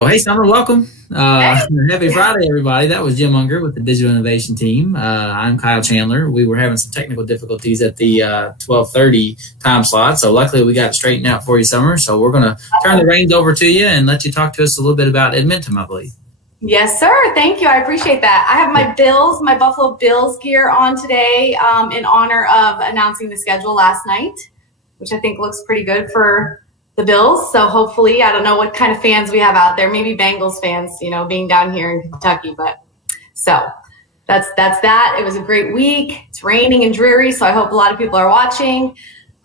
Well, hey, Summer, welcome. Hey. Happy Friday, everybody. That was Jim Unger with the Digital Innovation Team. I'm Kyle Chandler. We were having some technical difficulties at the 12:30 time slot, so luckily we got it straightened out for you, Summer. So we're going to turn the reins over to you and let you talk to us a little bit about EdMentum, I believe. Yes, sir. Thank you. I appreciate that. I have my Buffalo Bills gear on today in honor of announcing the schedule last night, which I think looks pretty good for the Bills. So hopefully, I don't know what kind of fans we have out there. Maybe Bengals fans, being down here in Kentucky. But so that's that. It was a great week. It's raining and dreary, so I hope a lot of people are watching.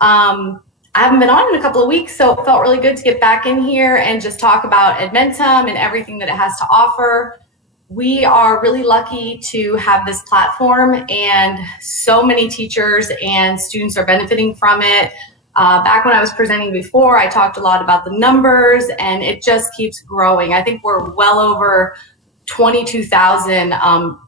I haven't been on in a couple of weeks, so it felt really good to get back in here and just talk about EdMentum and everything that it has to offer. We are really lucky to have this platform, and so many teachers and students are benefiting from it. Back when I was presenting before, I talked a lot about the numbers, and it just keeps growing. I think we're well over 22,000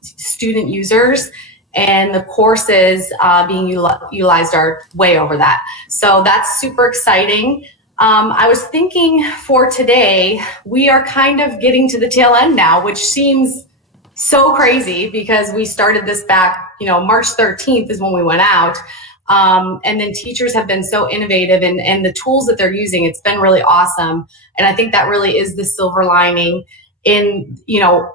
student users, and the courses being utilized are way over that. So that's super exciting. I was thinking for today, we are kind of getting to the tail end now, which seems so crazy because we started this back, March 13th is when we went out. And then teachers have been so innovative and the tools that they're using, it's been really awesome. And I think that really is the silver lining in,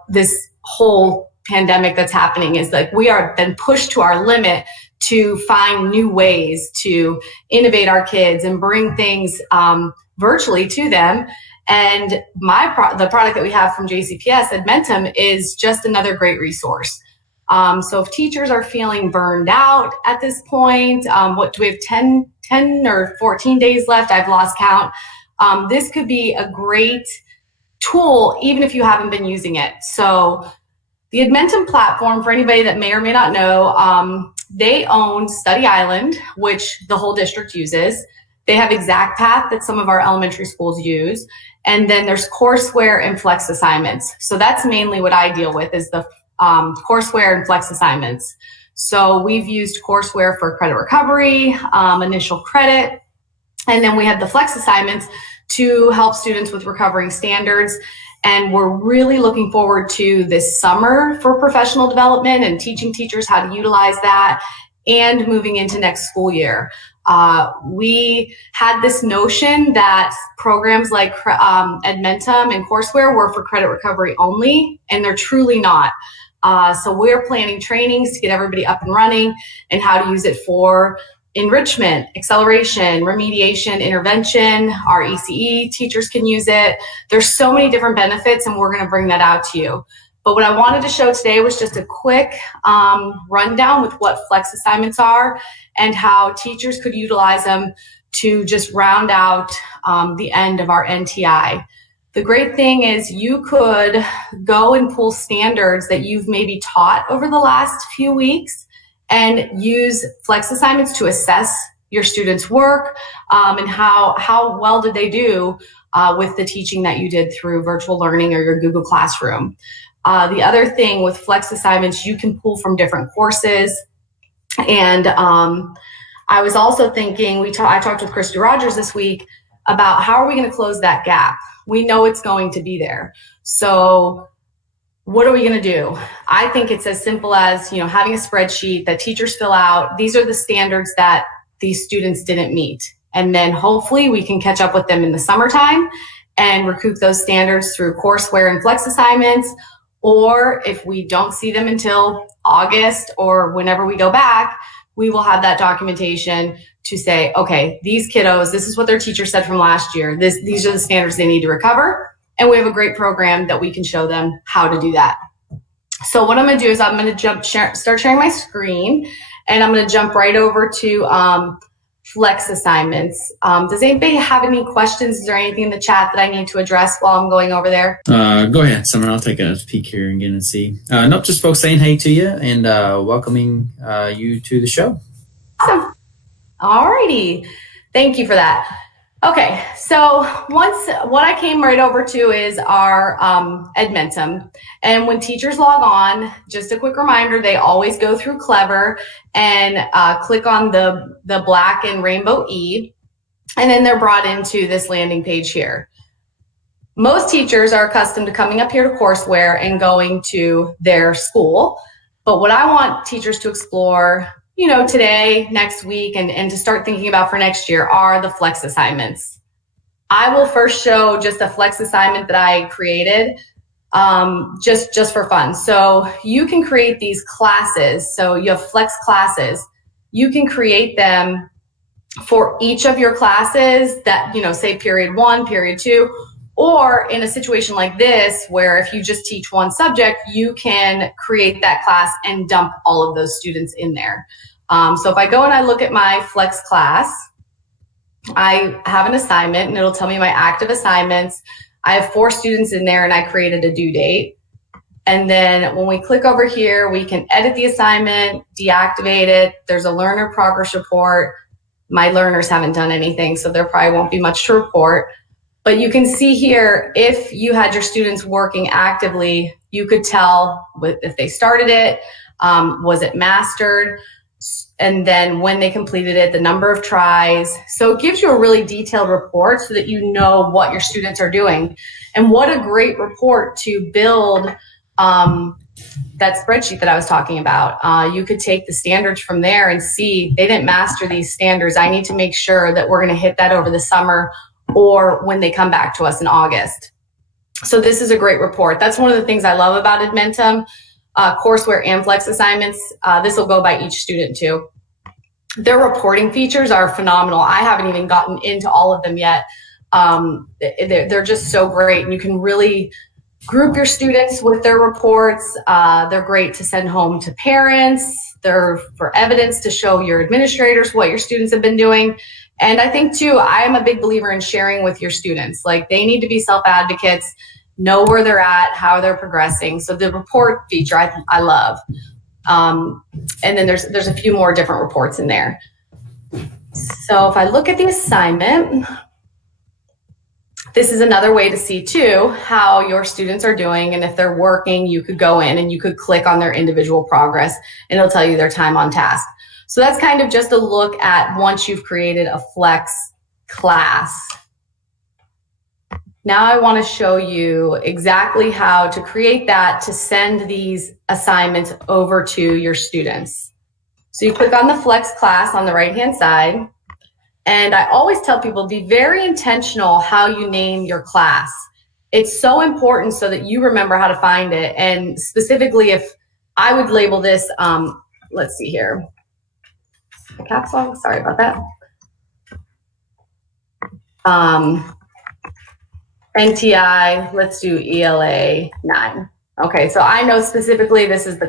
this whole pandemic that's happening, is like we are been pushed to our limit to find new ways to innovate our kids and bring things virtually to them. And the product that we have from JCPS, EdMentum, is just another great resource. So if teachers are feeling burned out at this point, what do we have, 10 or 14 days left? I've lost count. This could be a great tool, even if you haven't been using it. So the EdMentum platform, for anybody that may or may not know, they own Study Island, which the whole district uses. They have ExactPath that some of our elementary schools use. And then there's courseware and flex assignments. So that's mainly what I deal with, is the courseware and flex assignments. So we've used courseware for credit recovery, initial credit, and then we have the flex assignments to help students with recovering standards. And we're really looking forward to this summer for professional development and teaching teachers how to utilize that, and moving into next school year. We had this notion that programs like EdMentum and courseware were for credit recovery only, and they're truly not. So we're planning trainings to get everybody up and running and how to use it for enrichment, acceleration, remediation, intervention. Our ECE teachers can use it. There's so many different benefits, and we're going to bring that out to you. But what I wanted to show today was just a quick rundown with what flex assignments are and how teachers could utilize them to just round out the end of our NTI. The great thing is you could go and pull standards that you've maybe taught over the last few weeks and use flex assignments to assess your students' work and how well did they do with the teaching that you did through virtual learning or your Google Classroom. The other thing with flex assignments, you can pull from different courses. And I was also thinking, I talked with Christy Rogers this week about how are we going to close that gap? We know it's going to be there. So what are we going to do? I think it's as simple as, having a spreadsheet that teachers fill out. These are the standards that these students didn't meet. And then hopefully we can catch up with them in the summertime and recoup those standards through courseware and flex assignments. Or if we don't see them until August or whenever we go back, we will have that documentation to say, okay, these kiddos, this is what their teacher said from last year. These are the standards they need to recover. And we have a great program that we can show them how to do that. So what I'm going to do is I'm going to start sharing my screen, and I'm going to jump right over to flex assignments. Does anybody have any questions? Is there anything in the chat that I need to address while I'm going over there? Go ahead, Summer. I'll take a peek here again and see. Nope, just folks saying hey to you and welcoming you to the show. Awesome. All righty. Thank you for that. Okay, so what I came right over to is our EdMentum. And when teachers log on, just a quick reminder, they always go through Clever and click on the black and rainbow E, and then they're brought into this landing page here. most teachers are accustomed to coming up here to courseware and going to their school. But what I want teachers to explore, today, next week, and to start thinking about for next year are the flex assignments. I will first show just a flex assignment that I created just for fun. So you can create these classes. So you have flex classes. You can create them for each of your classes that, say period 1, period 2, or in a situation like this, where if you just teach one subject, you can create that class and dump all of those students in there. So if I go and I look at my flex class, I have an assignment and it'll tell me my active assignments. I have 4 students in there and I created a due date. And then when we click over here, we can edit the assignment, deactivate it. There's a learner progress report. My learners haven't done anything, so there probably won't be much to report. But you can see here, if you had your students working actively, you could tell if they started it, was it mastered, and then when they completed it, the number of tries. So it gives you a really detailed report so that you know what your students are doing. And what a great report to build that spreadsheet that I was talking about. You could take the standards from there and see they didn't master these standards. I need to make sure that we're going to hit that over the summer or when they come back to us in August. So this is a great report. That's one of the things I love about EdMentum. Courseware and flex assignments. This will go by each student too. Their reporting features are phenomenal. I haven't even gotten into all of them yet. They're just so great, and you can really group your students with their reports. They're great to send home to parents. They're for evidence to show your administrators what your students have been doing. And I think too, I am a big believer in sharing with your students. Like, they need to be self-advocates, know where they're at, how they're progressing. So the report feature I love. And then there's a few more different reports in there. So if I look at the assignment, this is another way to see too how your students are doing. And if they're working, you could go in and you could click on their individual progress and it'll tell you their time on task. So that's kind of just a look at once you've created a flex class. Now I want to show you exactly how to create that to send these assignments over to your students. So you click on the flex class on the right-hand side. And I always tell people, be very intentional how you name your class. It's so important so that you remember how to find it. And specifically, if I would label this, let's see here. Caps lock, sorry about that. NTI, let's do ELA 9. Okay, so I know specifically this is the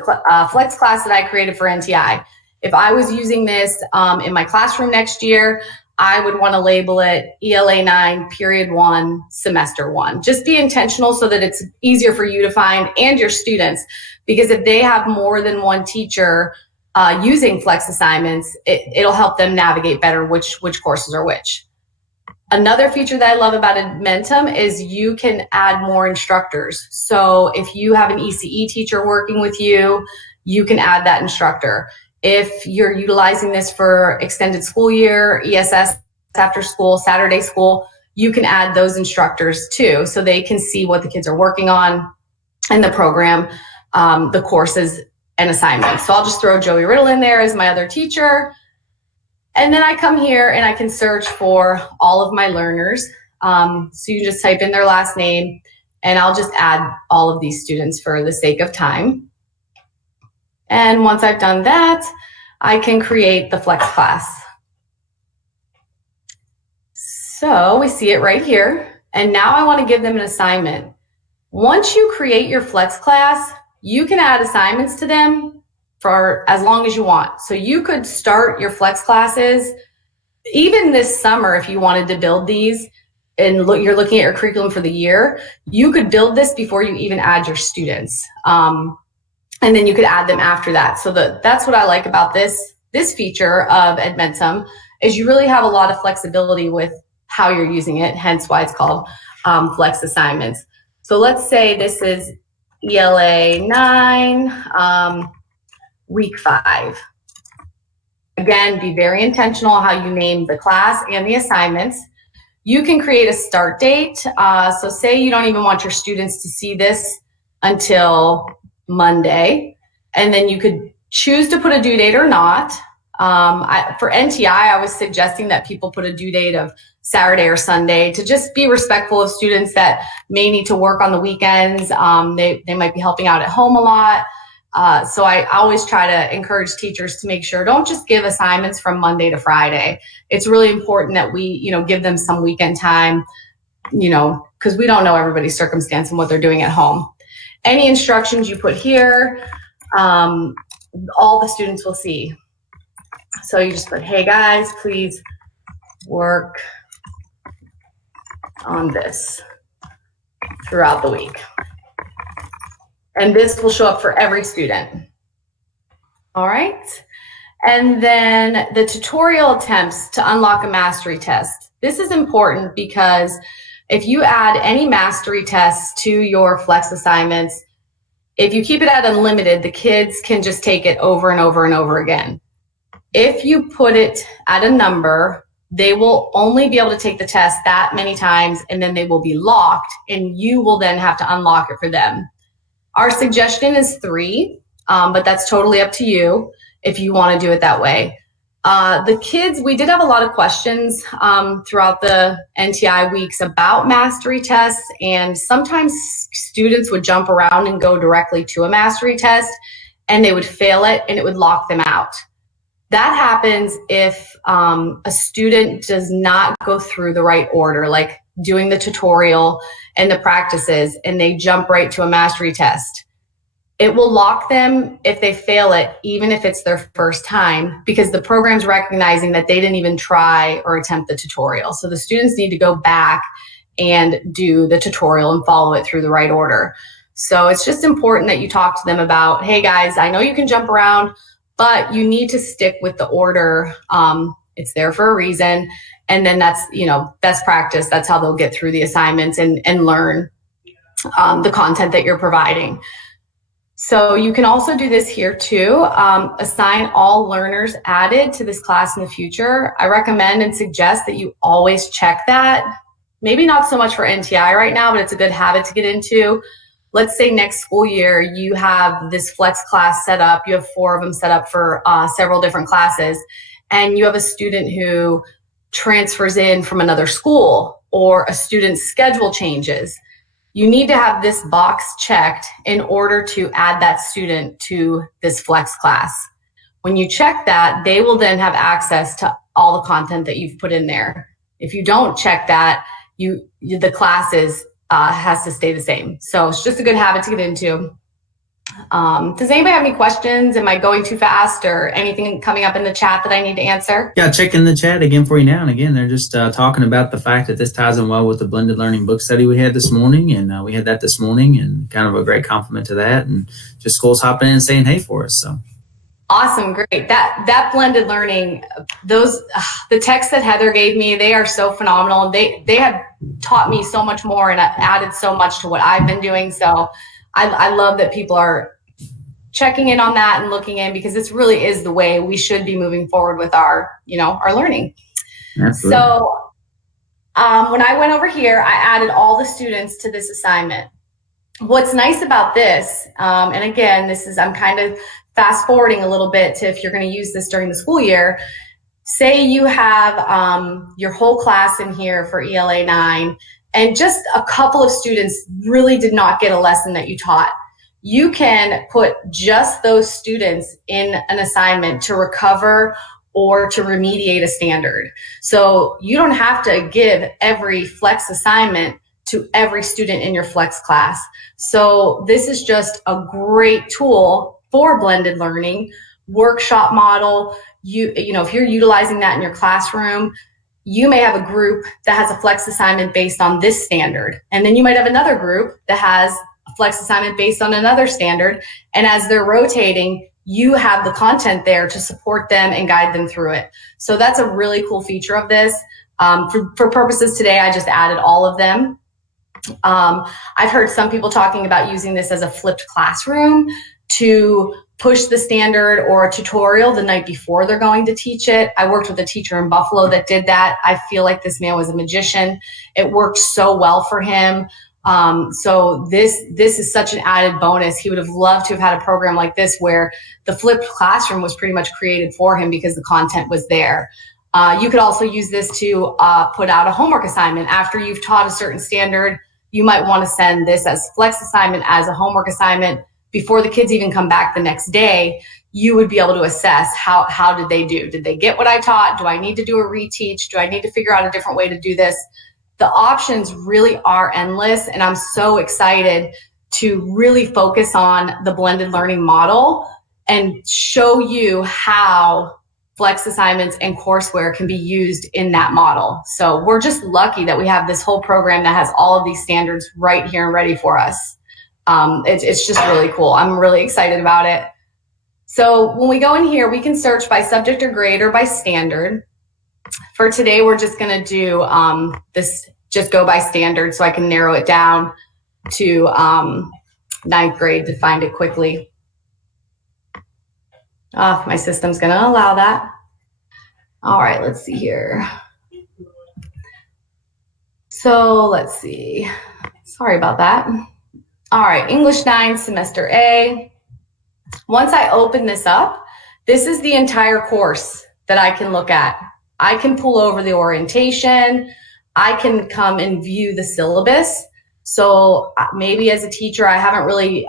flex class that I created for NTI. If I was using this in my classroom next year, I would want to label it ELA 9, period 1, semester 1. Just be intentional so that it's easier for you to find and your students, because if they have more than one teacher using flex assignments, it'll help them navigate better which courses are which. Another feature that I love about EdMentum is you can add more instructors. So if you have an ECE teacher working with you, you can add that instructor. If you're utilizing this for extended school year, ESS, after school, Saturday school, you can add those instructors too, so they can see what the kids are working on in the program, the courses and assignments. So I'll just throw Joey Riddle in there as my other teacher. And then I come here and I can search for all of my learners. So you just type in their last name, and I'll just add all of these students for the sake of time. And once I've done that, I can create the flex class. So we see it right here. And now I want to give them an assignment. Once you create your flex class, you can add assignments to them for as long as you want. So you could start your flex classes even this summer if you wanted to build these, and you're looking at your curriculum for the year, you could build this before you even add your students. And then you could add them after that. So that's what I like about this feature of EdMentum, is you really have a lot of flexibility with how you're using it, hence why it's called flex assignments. So let's say this is ELA 9, week 5. Again, be very intentional how you name the class and the assignments. you can create a start date. So say you don't even want your students to see this until Monday, and then you could choose to put a due date or not. For NTI, I was suggesting that people put a due date of Saturday or Sunday to just be respectful of students that may need to work on the weekends. They might be helping out at home a lot. So I always try to encourage teachers to make sure, don't just give assignments from Monday to Friday. It's really important that we, give them some weekend time, because we don't know everybody's circumstance and what they're doing at home. Any instructions you put here, all the students will see. So you just put, hey guys, please work on this throughout the week. And this will show up for every student. All right. And then the tutorial attempts to unlock a mastery test. This is important because if you add any mastery tests to your flex assignments, if you keep it at unlimited, the kids can just take it over and over and over again. If you put it at a number, they will only be able to take the test that many times, and then they will be locked, and you will then have to unlock it for them. Our suggestion is 3, but that's totally up to you if you want to do it that way. The kids, we did have a lot of questions throughout the NTI weeks about mastery tests, and sometimes students would jump around and go directly to a mastery test, and they would fail it, and it would lock them out. That happens if a student does not go through the right order, like doing the tutorial and the practices, and they jump right to a mastery test. It will lock them if they fail it, even if it's their first time, because the program's recognizing that they didn't even try or attempt the tutorial. So the students need to go back and do the tutorial and follow it through the right order. So it's just important that you talk to them about, hey guys, I know you can jump around, but you need to stick with the order. It's there for a reason. And then that's, best practice. That's how they'll get through the assignments and learn the content that you're providing. So you can also do this here too. Assign all learners added to this class in the future. I recommend and suggest that you always check that. Maybe not so much for NTI right now, but it's a good habit to get into. Let's say next school year, you have this flex class set up. You have 4 of them set up for several different classes. And you have a student who transfers in from another school, or a student's schedule changes. You need to have this box checked in order to add that student to this flex class. When you check that, they will then have access to all the content that you've put in there. If you don't check that, the classes has to stay the same. So it's just a good habit to get into. Does anybody have any questions? Am I going too fast, or anything coming up in the chat that I need to answer? Yeah, check in the chat again for you now. And again, they're just talking about the fact that this ties in well with the blended learning book study we had this morning. And we had that this morning, and kind of a great compliment to that. And just schools hopping in and saying hey for us. So awesome, great. That blended learning, the texts that Heather gave me, they are so phenomenal. They have taught me so much more and added so much to what I've been doing. So I love that people are checking in on that and looking in, because this really is the way we should be moving forward with our learning. Absolutely. So when I went over here, I added all the students to this assignment. What's nice about this, and again, I'm kind of fast forwarding a little bit to if you're going to use this during the school year. Say you have your whole class in here for ELA 9, and just a couple of students really did not get a lesson that you taught. You can put just those students in an assignment to recover or to remediate a standard. So you don't have to give every flex assignment to every student in your flex class. So this is just a great tool for blended learning, workshop model. If you're utilizing that in your classroom, you may have a group that has a flex assignment based on this standard. And then you might have another group that has a flex assignment based on another standard. And as they're rotating, you have the content there to support them and guide them through it. So that's a really cool feature of this. For purposes today, I just added all of them. I've heard some people talking about using this as a flipped classroom to push the standard or a tutorial the night before they're going to teach it. I worked with a teacher in Buffalo that did that. I feel like this man was a magician. It worked so well for him. So this is such an added bonus. He would have loved to have had a program like this where the flipped classroom was pretty much created for him because the content was there. You could also use this to put out a homework assignment. After you've taught a certain standard, you might want to send this as flex assignment, as a homework assignment. Before the kids even come back the next day, you would be able to assess how did they do? Did they get what I taught? Do I need to do a reteach? Do I need to figure out a different way to do this? The options really are endless, and I'm so excited to really focus on the blended learning model and show you how flex assignments and courseware can be used in that model. So we're just lucky that we have this whole program that has all of these standards right here and ready for us. It's just really cool. I'm really excited about it. So when we go in here, we can search by subject or grade or by standard. For today, we're just going to do this, just go by standard, so I can narrow it down to 9th grade to find it quickly. My system's going to allow that. All right, let's see here. So let's see. Sorry about that. All right, English 9, semester A. Once I open this up, this is the entire course that I can look at. I can pull over the orientation. I can come and view the syllabus. So maybe as a teacher, I haven't really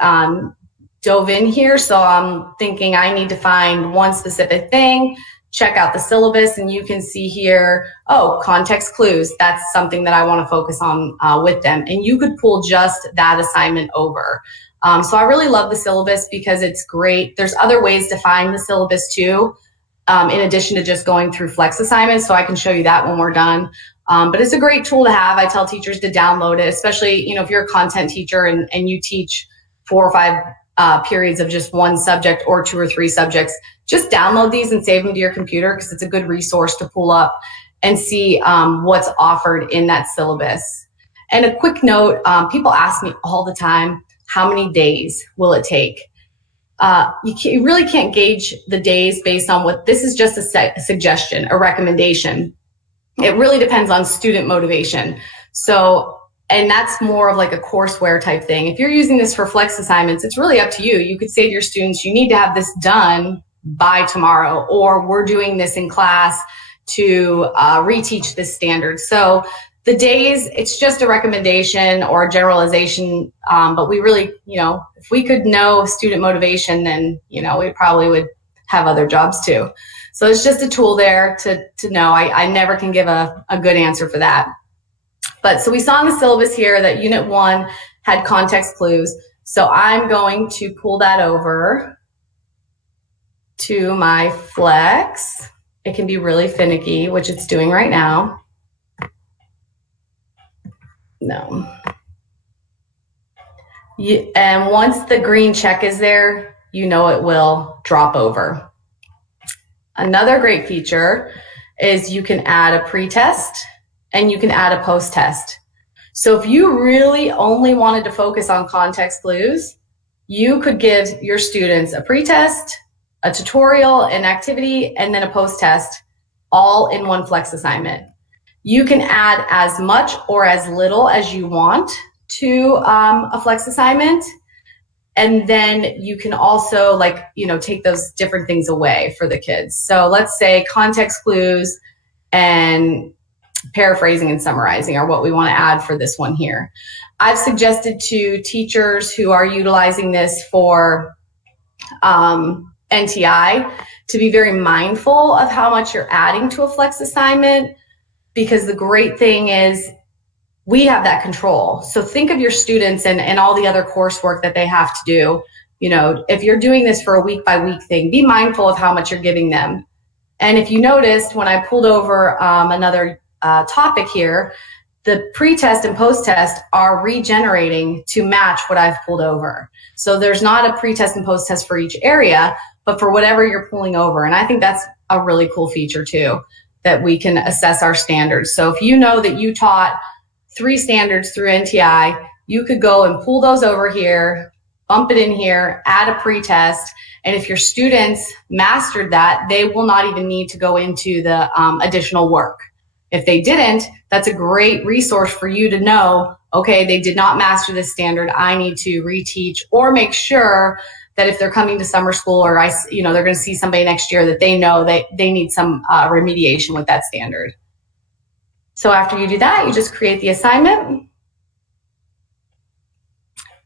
dove in here. So I'm thinking I need to find one specific thing, check out the syllabus, and you can see here, oh, context clues. That's something that I want to focus on with them. And you could pull just that assignment over. So I really love the syllabus because it's great. There's other ways to find the syllabus too, in addition to just going through flex assignments. So I can show you that when we're done. But it's a great tool to have. I tell teachers to download it, especially, if you're a content teacher and you teach 4 or 5 periods of just one subject or 2 or 3 subjects. Just download these and save them to your computer because it's a good resource to pull up and see what's offered in that syllabus. And a quick note, people ask me all the time, how many days will it take? You really can't gauge the days based on what, this is just a suggestion, a recommendation. It really depends on student motivation. So, and that's more of like a courseware type thing. If you're using this for flex assignments, it's really up to you. You could say to your students, you need to have this done by tomorrow, or we're doing this in class to reteach this standard. So the days, it's just a recommendation or a generalization, but we really, if we could know student motivation, then, we probably would have other jobs too. So it's just a tool there to know. I never can give a good answer for that. But so we saw in the syllabus here that Unit 1 had context clues. So I'm going to pull that over to my flex. It can be really finicky, which it's doing right now. No. And once the green check is there, it will drop over. Another great feature is you can add a pretest and you can add a post-test. So if you really only wanted to focus on context clues, you could give your students a pretest, a tutorial, an activity, and then a post-test all in one flex assignment. You can add as much or as little as you want to a flex assignment. And then you can also take those different things away for the kids. So let's say context clues and paraphrasing and summarizing are what we want to add for this one here. I've suggested to teachers who are utilizing this for NTI to be very mindful of how much you're adding to a flex assignment, because the great thing is we have that control. So think of your students and all the other coursework that they have to do. If you're doing this for a week by week thing, be mindful of how much you're giving them. And if you noticed, when I pulled over another topic here, the pre-test and post-test are regenerating to match what I've pulled over. So there's not a pre-test and post-test for each area, but for whatever you're pulling over. And I think that's a really cool feature too, that we can assess our standards. So if you know that you taught 3 standards through NTI, you could go and pull those over here, bump it in here, add a pretest. And if your students mastered that, they will not even need to go into the additional work. If they didn't, that's a great resource for you to know, okay, they did not master this standard. I need to reteach, or make sure that if they're coming to summer school, or they're going to see somebody next year, that they know that they need some remediation with that standard. So after you do that, you just create the assignment.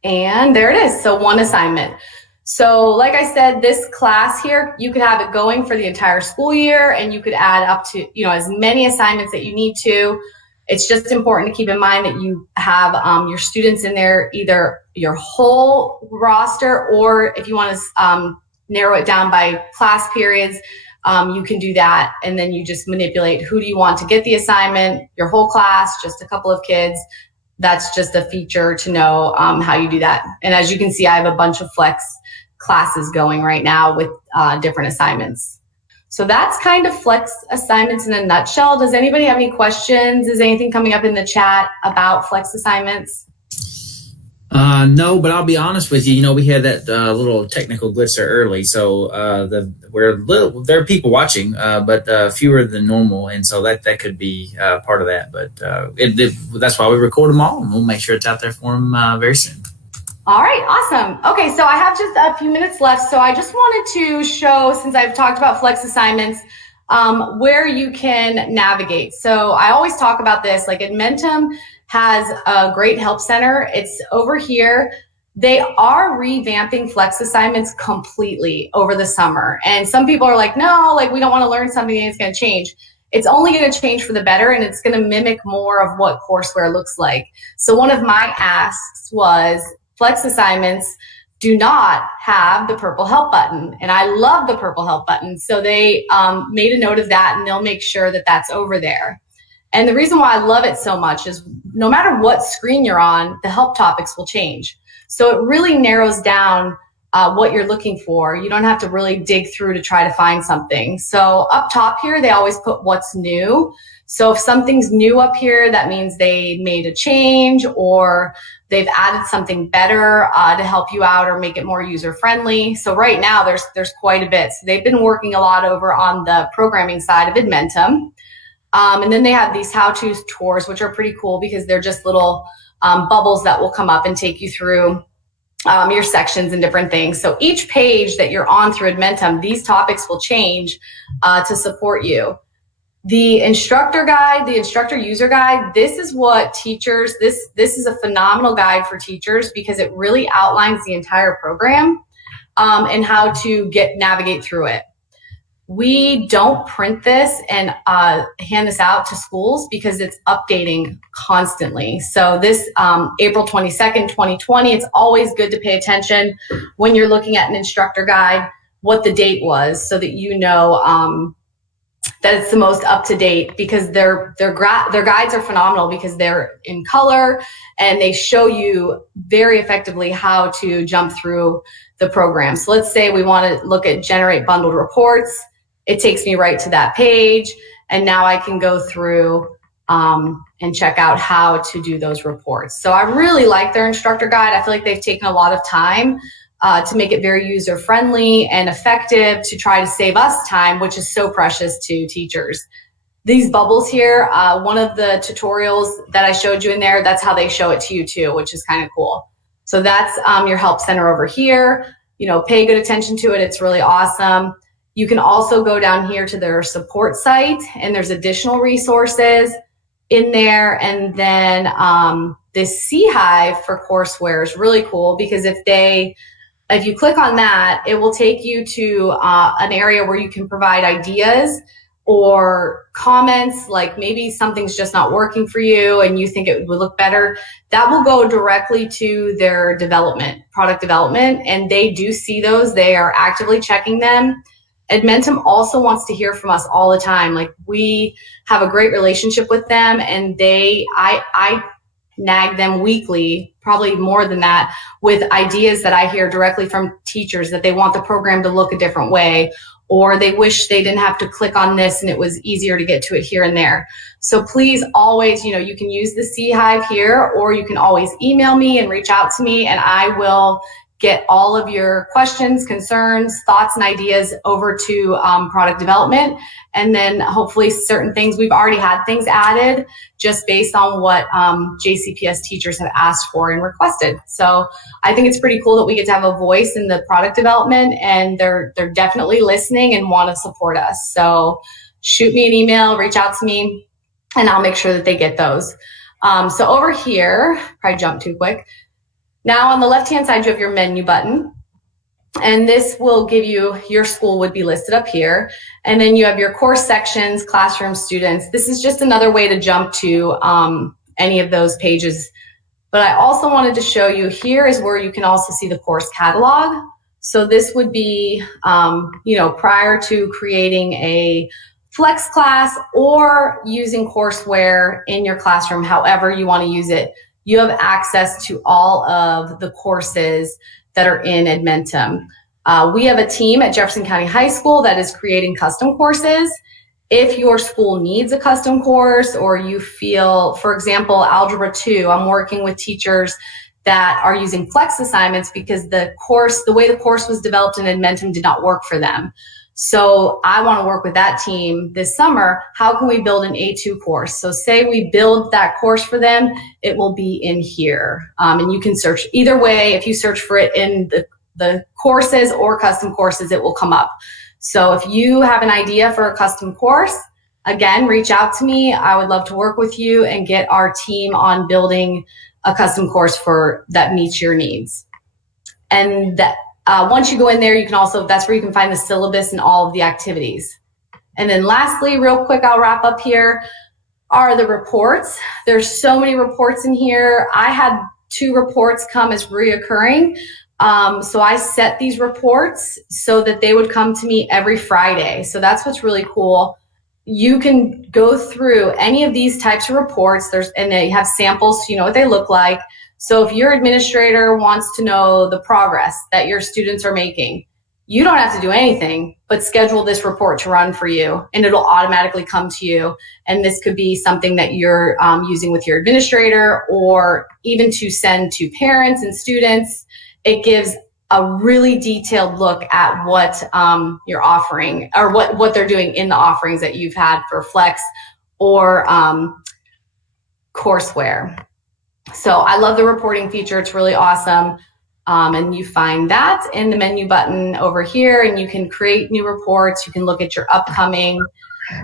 And there it is. So one assignment. So like I said, this class here, you could have it going for the entire school year, and you could add up to, as many assignments that you need to. It's just important to keep in mind that you have your students in there, either your whole roster, or if you want to narrow it down by class periods, you can do that. And then you just manipulate who do you want to get the assignment, your whole class, just a couple of kids. That's just a feature to know how you do that. And as you can see, I have a bunch of flex classes going right now with different assignments. So that's kind of flex assignments in a nutshell. Does anybody have any questions? Is anything coming up in the chat about flex assignments? No, but I'll be honest with you. We had that little technical glitch there early, so there are people watching, but fewer than normal, and so that could be part of that. But that's why we record them all, and we'll make sure it's out there for them very soon. All right, awesome. Okay, so I have just a few minutes left, so I just wanted to show, since I've talked about flex assignments, where you can navigate. So I always talk about this, like EdMentum has a great help center. It's over here. They are revamping flex assignments completely over the summer. And some people are like, no, like we don't want to learn something and it's going to change. It's only going to change for the better, and it's going to mimic more of what courseware looks like. So one of my asks was, flex assignments do not have the purple help button. And I love the purple help button. So they made a note of that, and they'll make sure that that's over there. And the reason why I love it so much is no matter what screen you're on, the help topics will change. So it really narrows down what you're looking for. You don't have to really dig through to try to find something. So up top here, they always put what's new. So if something's new up here, that means they made a change, or they've added something better to help you out or make it more user-friendly. So right now, there's quite a bit. So they've been working a lot over on the programming side of EdMentum. And then they have these how-to tours, which are pretty cool because they're just little bubbles that will come up and take you through your sections and different things. So each page that you're on through EdMentum, these topics will change to support you. The instructor guide, the instructor user guide, this is what teachers, this is a phenomenal guide for teachers because it really outlines the entire program and how to navigate through it. We don't print this and hand this out to schools because it's updating constantly. So this April 22nd, 2020, it's always good to pay attention when you're looking at an instructor guide, what the date was, so that you know that it's the most up to date, because their guides are phenomenal because they're in color and they show you very effectively how to jump through the program. So let's say we want to look at generate bundled reports. It takes me right to that page, and now I can go through and check out how to do those reports. So I really like their instructor guide. I feel like they've taken a lot of time to make it very user-friendly and effective to try to save us time, which is so precious to teachers. These bubbles here, one of the tutorials that I showed you in there, that's how they show it to you too, which is kind of cool. So that's your help center over here. Pay good attention to it. It's really awesome. You can also go down here to their support site, and there's additional resources in there. And then this C Hive for courseware is really cool because if you click on that, it will take you to an area where you can provide ideas or comments, like maybe something's just not working for you and you think it would look better. That will go directly to their product development, and they do see those. They are actively checking them. EdMentum also wants to hear from us all the time. Like, we have a great relationship with them, and I nag them weekly, probably more than that, with ideas that I hear directly from teachers that they want the program to look a different way, or they wish they didn't have to click on this and it was easier to get to it here and there. So please always, you can use the C Hive here, or you can always email me and reach out to me, and I will get all of your questions, concerns, thoughts, and ideas over to product development. And then hopefully certain things, we've already had things added just based on what JCPS teachers have asked for and requested. So I think it's pretty cool that we get to have a voice in the product development, and they're definitely listening and want to support us. So shoot me an email, reach out to me, and I'll make sure that they get those. So over here, probably jumped too quick. Now on the left-hand side, you have your menu button, and this will give you, your school would be listed up here. And then you have your course sections, classroom, students. This is just another way to jump to any of those pages. But I also wanted to show you, here is where you can also see the course catalog. So this would be, prior to creating a flex class or using courseware in your classroom, however you want to use it, you have access to all of the courses that are in EdMentum. We have a team at Jefferson County High School that is creating custom courses. If your school needs a custom course, or you feel, for example, Algebra 2, I'm working with teachers that are using flex assignments because the way the course was developed in EdMentum did not work for them. So I want to work with that team this summer. How can we build an A2 course? So say we build that course for them, it will be in here. And you can search either way. If you search for it in the courses or custom courses, it will come up. So if you have an idea for a custom course, again, reach out to me. I would love to work with you and get our team on building a custom course that meets your needs. And once you go in there, you can also, that's where you can find the syllabus and all of the activities. And then lastly, real quick, I'll wrap up here, are the reports. There's so many reports in here. I had 2 reports come as reoccurring. So I set these reports so that they would come to me every Friday. So that's what's really cool. You can go through any of these types of reports. And they have samples, so you know what they look like. So if your administrator wants to know the progress that your students are making, you don't have to do anything but schedule this report to run for you, and it'll automatically come to you. And this could be something that you're using with your administrator, or even to send to parents and students. It gives a really detailed look at what you're offering, or what they're doing in the offerings that you've had for Flex or courseware. So I love the reporting feature. It's really awesome. And you find that in the menu button over here, and you can create new reports. You can look at your upcoming,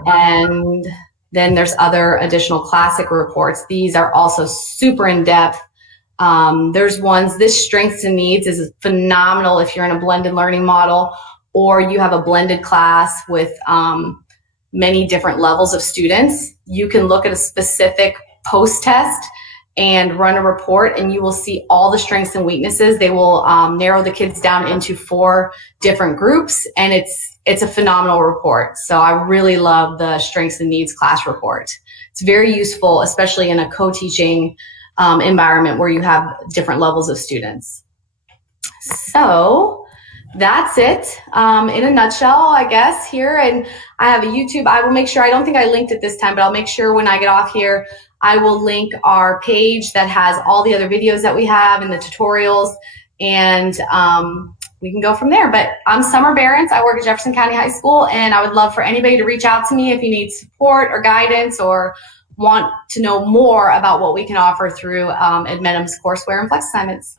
and then there's other additional classic reports. These are also super in-depth. There's ones, this strengths and needs is phenomenal if you're in a blended learning model, or you have a blended class with many different levels of students. You can look at a specific post-test and run a report, and you will see all the strengths and weaknesses. They will narrow the kids down into 4 different groups, and it's a phenomenal report. So I really love the strengths and needs class report. It's very useful, especially in a co-teaching environment where you have different levels of students. So that's it in a nutshell, I guess, here. And I have a YouTube. I will make sure, I don't think I linked it this time, but I'll make sure when I get off here, I will link our page that has all the other videos that we have and the tutorials, and we can go from there. But I'm Summer Behrens. I work at Jefferson County High School, and I would love for anybody to reach out to me if you need support or guidance, or want to know more about what we can offer through EdMentum's courseware and flex assignments.